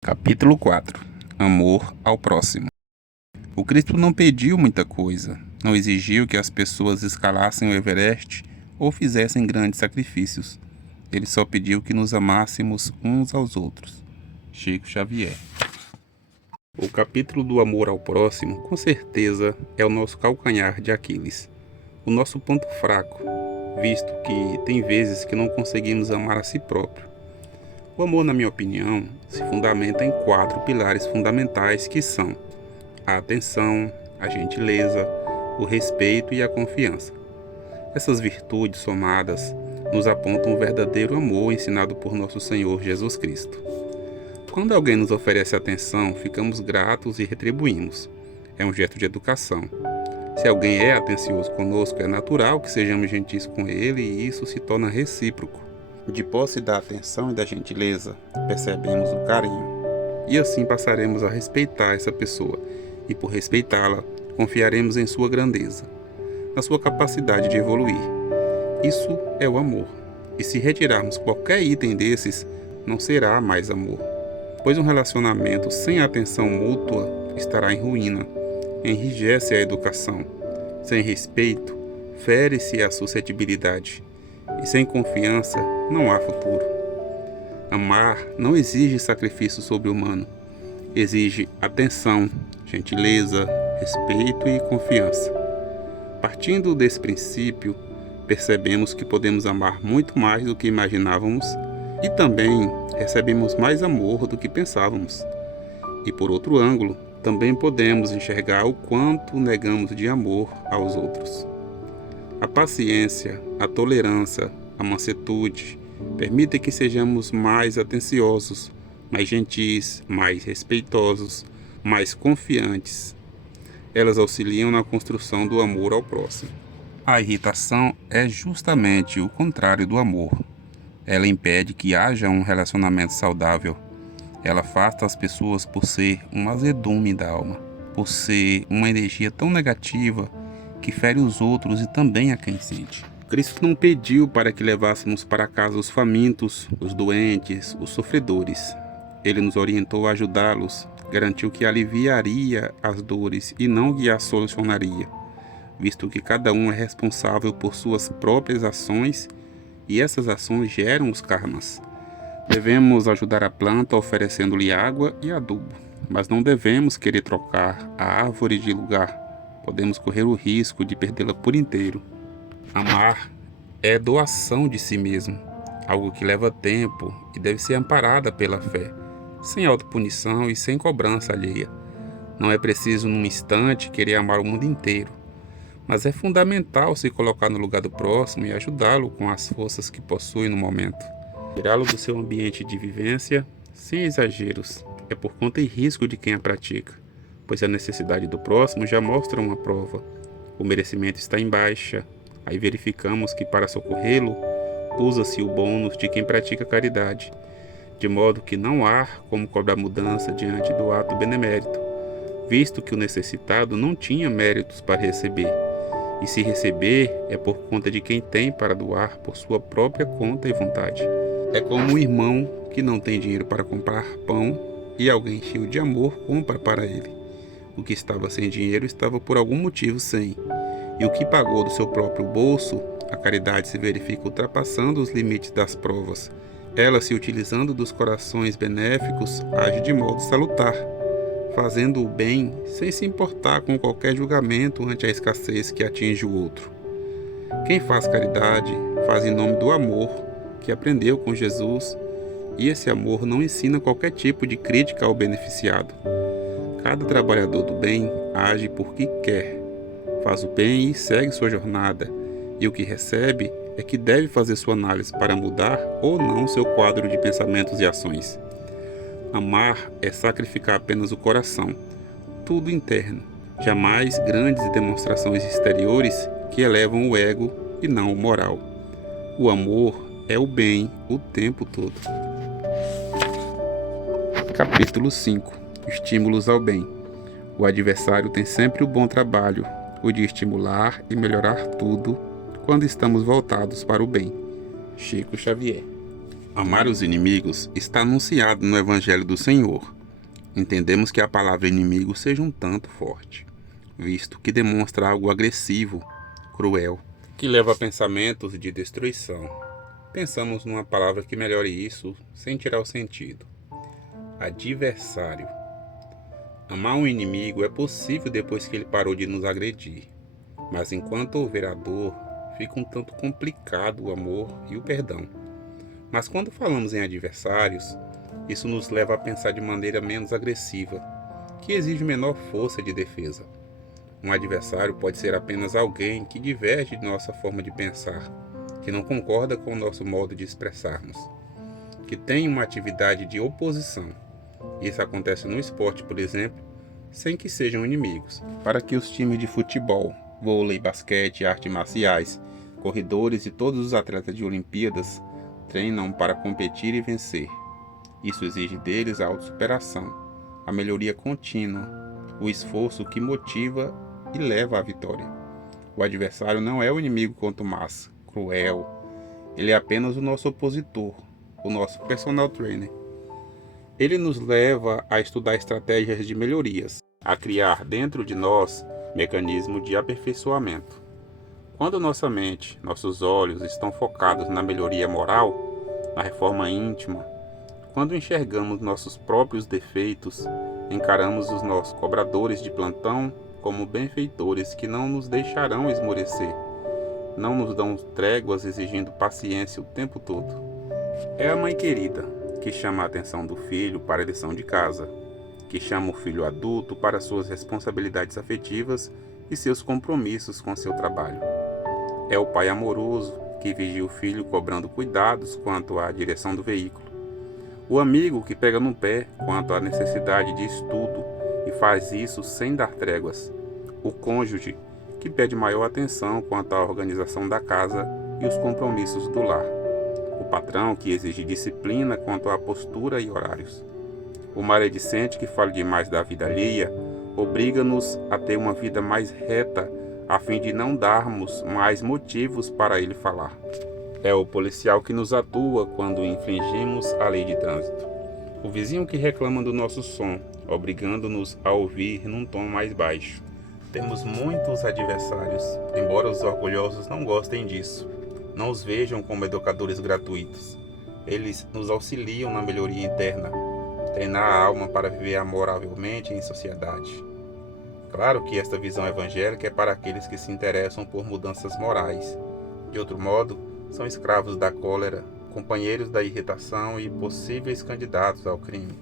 Capítulo 4. Amor ao próximo. O Cristo não pediu muita coisa, não exigiu que as pessoas escalassem o Everest ou fizessem grandes sacrifícios. Ele só pediu que nos amássemos uns aos outros. Chico Xavier. O capítulo do amor ao próximo, com certeza, é o nosso calcanhar de Aquiles, o nosso ponto fraco, visto que tem vezes que não conseguimos amar a si próprio. O amor, na minha opinião, se fundamenta em 4 pilares fundamentais que são a atenção, a gentileza, o respeito e a confiança. Essas virtudes somadas nos apontam o verdadeiro amor ensinado por nosso Senhor Jesus Cristo. Quando alguém nos oferece atenção, ficamos gratos e retribuímos. É um gesto de educação. Se alguém é atencioso conosco, é natural que sejamos gentis com ele e isso se torna recíproco. De posse da atenção e da gentileza, percebemos o carinho. E assim passaremos a respeitar essa pessoa, e por respeitá-la, confiaremos em sua grandeza, na sua capacidade de evoluir. Isso é o amor. E se retirarmos qualquer item desses, não será mais amor. Pois um relacionamento sem atenção mútua estará em ruína, enrijece a educação. Sem respeito, fere-se a suscetibilidade. E sem confiança, não há futuro. Amar não exige sacrifício sobre-humano. Exige atenção, gentileza, respeito e confiança. Partindo desse princípio, percebemos que podemos amar muito mais do que imaginávamos e também recebemos mais amor do que pensávamos. E por outro ângulo, também podemos enxergar o quanto negamos de amor aos outros. A paciência, a tolerância, a mansuetude permitem que sejamos mais atenciosos, mais gentis, mais respeitosos, mais confiantes. Elas auxiliam na construção do amor ao próximo. A irritação é justamente o contrário do amor. Ela impede que haja um relacionamento saudável. Ela afasta as pessoas por ser um azedume da alma, por ser uma energia tão negativa que fere os outros e também a quem sente. Cristo não pediu para que levássemos para casa os famintos, os doentes, os sofredores. Ele nos orientou a ajudá-los, garantiu que aliviaria as dores e não que as solucionaria, visto que cada um é responsável por suas próprias ações e essas ações geram os karmas. Devemos ajudar a planta oferecendo-lhe água e adubo, mas não devemos querer trocar a árvore de lugar. Podemos correr o risco de perdê-la por inteiro. Amar é doação de si mesmo, algo que leva tempo e deve ser amparada pela fé, sem autopunição e sem cobrança alheia. Não é preciso num instante querer amar o mundo inteiro, mas é fundamental se colocar no lugar do próximo e ajudá-lo com as forças que possui no momento. Tirá-lo do seu ambiente de vivência, sem exageros, é por conta e risco de quem a pratica, pois a necessidade do próximo já mostra uma prova. O merecimento está em baixa, aí verificamos que para socorrê-lo, usa-se o bônus de quem pratica caridade, de modo que não há como cobrar mudança diante do ato benemérito, visto que o necessitado não tinha méritos para receber, e se receber é por conta de quem tem para doar por sua própria conta e vontade. É como um irmão que não tem dinheiro para comprar pão e alguém cheio de amor compra para ele. O que estava sem dinheiro estava por algum motivo sem, e o que pagou do seu próprio bolso, a caridade se verifica ultrapassando os limites das provas. Ela, se utilizando dos corações benéficos, age de modo salutar, fazendo o bem sem se importar com qualquer julgamento ante a escassez que atinge o outro. Quem faz caridade faz em nome do amor que aprendeu com Jesus, e esse amor não ensina qualquer tipo de crítica ao beneficiado. Cada trabalhador do bem age porque quer, faz o bem e segue sua jornada, e o que recebe é que deve fazer sua análise para mudar ou não seu quadro de pensamentos e ações. Amar é sacrificar apenas o coração, tudo interno, jamais grandes demonstrações exteriores que elevam o ego e não o moral. O amor é o bem o tempo todo. Capítulo 5. Estímulos ao bem. O adversário tem sempre o bom trabalho, o de estimular e melhorar tudo quando estamos voltados para o bem. Chico Xavier. Amar os inimigos está anunciado no Evangelho do Senhor. Entendemos que a palavra inimigo seja um tanto forte, visto que demonstra algo agressivo, cruel, que leva a pensamentos de destruição. Pensamos numa palavra que melhore isso sem tirar o sentido. Adversário. Amar um inimigo é possível depois que ele parou de nos agredir, mas enquanto houver a dor, fica um tanto complicado o amor e o perdão. Mas quando falamos em adversários, isso nos leva a pensar de maneira menos agressiva, que exige menor força de defesa. Um adversário pode ser apenas alguém que diverge de nossa forma de pensar, que não concorda com o nosso modo de expressarmos, que tem uma atividade de oposição. Isso acontece no esporte, por exemplo, sem que sejam inimigos. Para que os times de futebol, vôlei, basquete, artes marciais, corredores e todos os atletas de Olimpíadas treinam para competir e vencer. Isso exige deles a autossuperação, a melhoria contínua, o esforço que motiva e leva à vitória. O adversário não é o inimigo contumaz, cruel. Ele é apenas o nosso opositor, o nosso personal trainer. Ele nos leva a estudar estratégias de melhorias, a criar dentro de nós mecanismos de aperfeiçoamento. Quando nossa mente, nossos olhos estão focados na melhoria moral, na reforma íntima, quando enxergamos nossos próprios defeitos, encaramos os nossos cobradores de plantão como benfeitores que não nos deixarão esmorecer, não nos dão tréguas exigindo paciência o tempo todo. É a mãe querida que chama a atenção do filho para a lição de casa, que chama o filho adulto para suas responsabilidades afetivas e seus compromissos com seu trabalho. É o pai amoroso que vigia o filho cobrando cuidados quanto à direção do veículo. O amigo que pega no pé quanto à necessidade de estudo e faz isso sem dar tréguas. O cônjuge que pede maior atenção quanto à organização da casa e os compromissos do lar. O patrão que exige disciplina quanto à postura e horários. O maledicente que fala demais da vida alheia obriga-nos a ter uma vida mais reta a fim de não darmos mais motivos para ele falar. É o policial que nos atua quando infringimos a lei de trânsito. O vizinho que reclama do nosso som, obrigando-nos a ouvir num tom mais baixo. Temos muitos adversários, embora os orgulhosos não gostem disso. Não os vejam como educadores gratuitos. Eles nos auxiliam na melhoria interna, treinar a alma para viver amoravelmente em sociedade. Claro que esta visão evangélica é para aqueles que se interessam por mudanças morais. De outro modo, são escravos da cólera, companheiros da irritação e possíveis candidatos ao crime.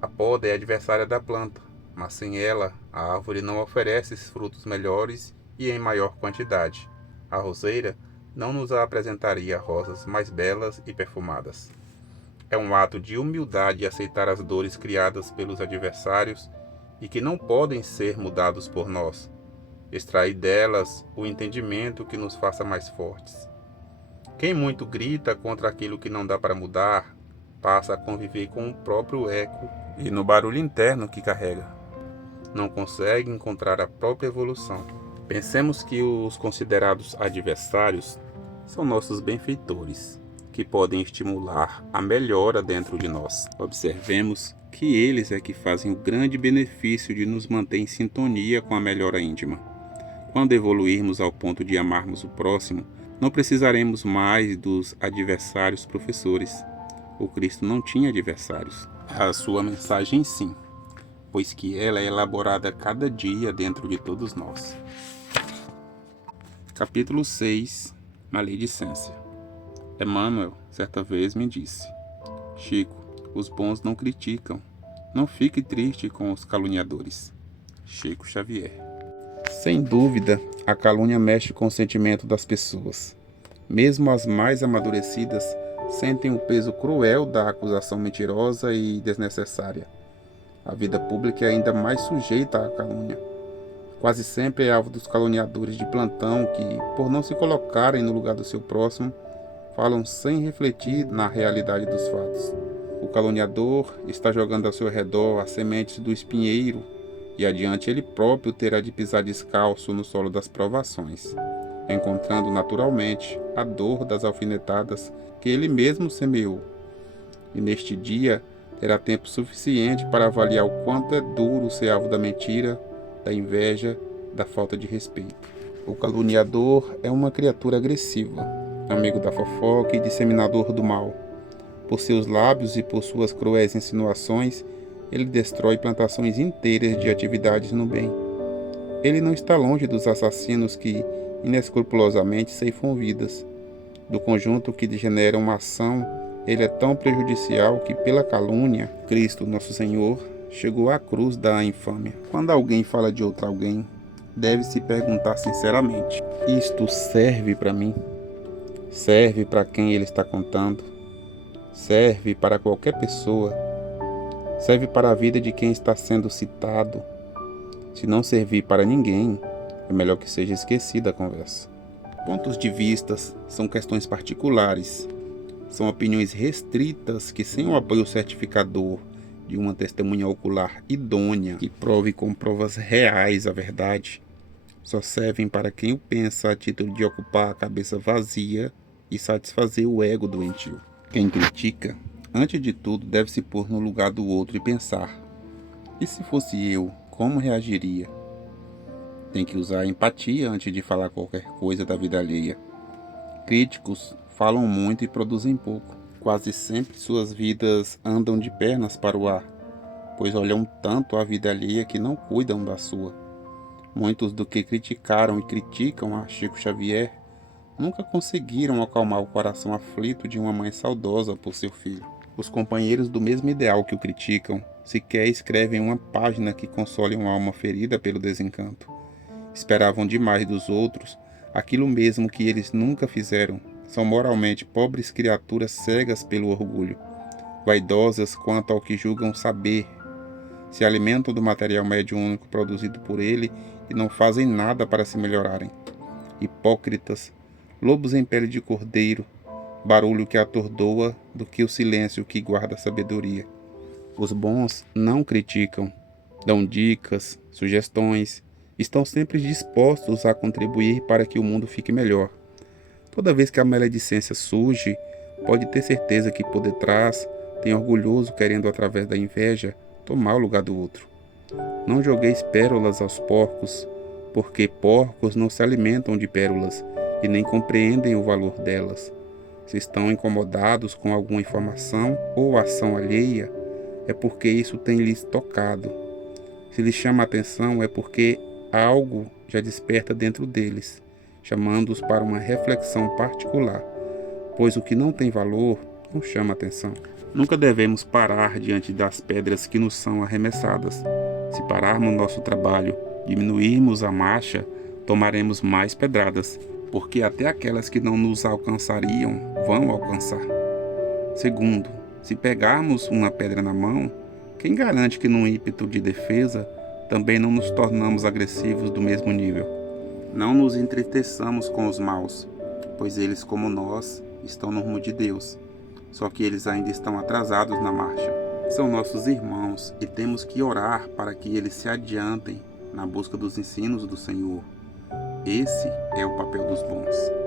A poda é adversária da planta, mas sem ela, a árvore não oferece frutos melhores e em maior quantidade. A roseira não nos apresentaria rosas mais belas e perfumadas. É um ato de humildade aceitar as dores criadas pelos adversários e que não podem ser mudados por nós. Extrair delas o entendimento que nos faça mais fortes. Quem muito grita contra aquilo que não dá para mudar, passa a conviver com o próprio eco e no barulho interno que carrega. Não consegue encontrar a própria evolução. Pensemos que os considerados adversários são nossos benfeitores, que podem estimular a melhora dentro de nós. Observemos que eles é que fazem o grande benefício de nos manter em sintonia com a melhora íntima. Quando evoluirmos ao ponto de amarmos o próximo, não precisaremos mais dos adversários professores. O Cristo não tinha adversários. A sua mensagem sim, pois que ela é elaborada cada dia dentro de todos nós. Capítulo 6. Maledicência. Emmanuel, certa vez, me disse: Chico, os bons não criticam. Não fique triste com os caluniadores. Chico Xavier. Sem dúvida, a calúnia mexe com o sentimento das pessoas. Mesmo as mais amadurecidas sentem o peso cruel da acusação mentirosa e desnecessária. A vida pública é ainda mais sujeita à calúnia. Quase sempre é alvo dos caluniadores de plantão que, por não se colocarem no lugar do seu próximo, falam sem refletir na realidade dos fatos. O caluniador está jogando ao seu redor as sementes do espinheiro e adiante ele próprio terá de pisar descalço no solo das provações. encontrando naturalmente a dor das alfinetadas que ele mesmo semeou. E neste dia terá tempo suficiente para avaliar o quanto é duro ser alvo da mentira, da inveja, da falta de respeito. O caluniador é uma criatura agressiva, amigo da fofoca e disseminador do mal. Por seus lábios e por suas cruéis insinuações, ele destrói plantações inteiras de atividades no bem. Ele não está longe dos assassinos que inescrupulosamente ceifam vidas. Do conjunto que degenera uma ação, ele é tão prejudicial que, pela calúnia, Cristo, nosso Senhor, chegou à cruz da infâmia. Quando alguém fala de outro alguém, deve se perguntar sinceramente: isto serve para mim? Serve para quem ele está contando? Serve para qualquer pessoa? Serve para a vida de quem está sendo citado? Se não servir para ninguém, é melhor que seja esquecida a conversa. Pontos de vistas são questões particulares. São opiniões restritas que, sem o apoio certificador de uma testemunha ocular idônea que prove com provas reais a verdade, só servem para quem o pensa a título de ocupar a cabeça vazia e satisfazer o ego doentio. Quem critica, antes de tudo, deve se pôr no lugar do outro e pensar: e se fosse eu, como reagiria? Tem que usar a empatia antes de falar qualquer coisa da vida alheia. Críticos falam muito e produzem pouco. Quase sempre suas vidas andam de pernas para o ar, pois olham tanto a vida alheia que não cuidam da sua. Muitos do que criticaram e criticam a Chico Xavier nunca conseguiram acalmar o coração aflito de uma mãe saudosa por seu filho. Os companheiros do mesmo ideal que o criticam sequer escrevem uma página que console uma alma ferida pelo desencanto. Esperavam demais dos outros aquilo mesmo que eles nunca fizeram. São moralmente pobres criaturas cegas pelo orgulho, vaidosas quanto ao que julgam saber. Se alimentam do material mediúnico produzido por ele e não fazem nada para se melhorarem. Hipócritas, lobos em pele de cordeiro, barulho que atordoa do que o silêncio que guarda a sabedoria. Os bons não criticam, dão dicas, sugestões, estão sempre dispostos a contribuir para que o mundo fique melhor. Toda vez que a maledicência surge, pode ter certeza que por detrás tem orgulhoso querendo, através da inveja, tomar o lugar do outro. Não jogueis pérolas aos porcos, porque porcos não se alimentam de pérolas e nem compreendem o valor delas. Se estão incomodados com alguma informação ou ação alheia, é porque isso tem lhes tocado. Se lhes chama a atenção, é porque algo já desperta dentro deles, chamando-os para uma reflexão particular, pois o que não tem valor não chama atenção. Nunca devemos parar diante das pedras que nos são arremessadas. Se pararmos nosso trabalho, diminuirmos a marcha, tomaremos mais pedradas, porque até aquelas que não nos alcançariam vão alcançar. Segundo, se pegarmos uma pedra na mão, quem garante que num ímpeto de defesa também não nos tornamos agressivos do mesmo nível? Não nos entristeçamos com os maus, pois eles, como nós, estão no rumo de Deus, só que eles ainda estão atrasados na marcha. São nossos irmãos e temos que orar para que eles se adiantem na busca dos ensinos do Senhor. Esse é o papel dos bons.